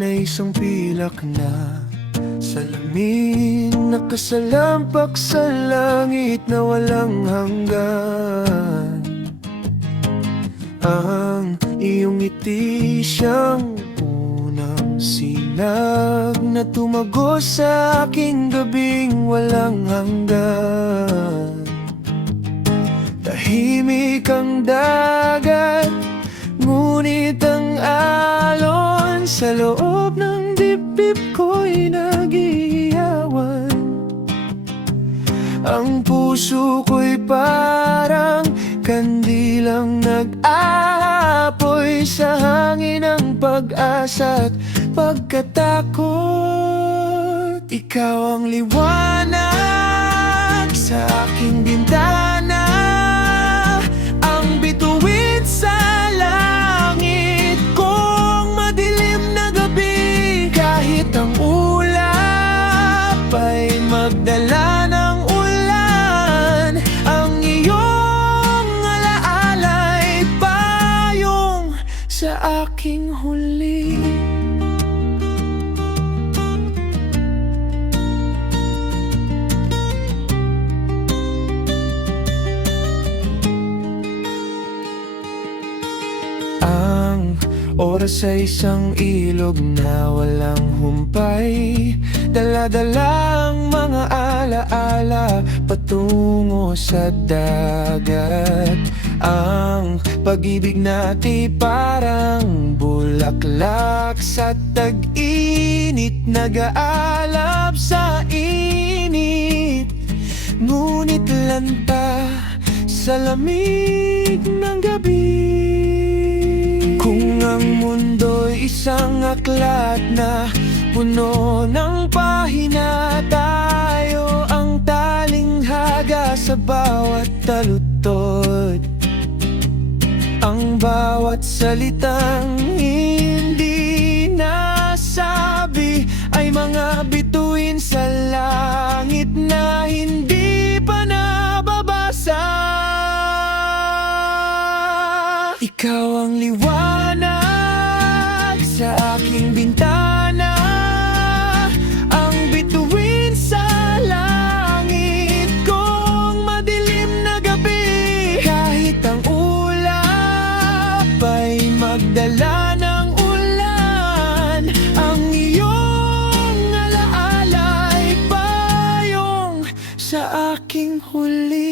buwan ay isang pilak na salamin, nakasalampak sa langit na walang hanggan. Ang iyong ngiti siyang unang sinag na tumagos sa aking gabing walang hanggan. Tahimik ang dagat, ngunit ang alon sa loob ng dibdib ko'y nag-iiyawan. Ang puso ko'y parang kandilang nag-aapoy sa hangin ng pag-asa at pagkatakot. Ikaw ang liwanag sa aking bintana, ang bituin sa langit kong madilim na gabi. Kahit ang ulap ay magdala ng ulan, ang iyong alaala'y payong sa aking huli. Ang oras ay isang ilog na walang humpay, dala-dala ang mga alaala patungo sa dagat. Ang pag-ibig natin parang bulaklak sa tag-init, nag-aalab sa init, ngunit lanta sa lamig ng gabi. Kung ang mundo'y isang aklat na puno ng pahina, tayo ang talinghaga sa bawat talutod. Ang bawat salitang hindi nasabi ay mga bituin sa langit na hindi pa nababasa. Ikaw ang liwanag sa aking bintana, ang bituin sa langit kong madilim na gabi. Kahit ang ulap ay magdala ng ulan, ang iyong alaala'y payong sa aking huli.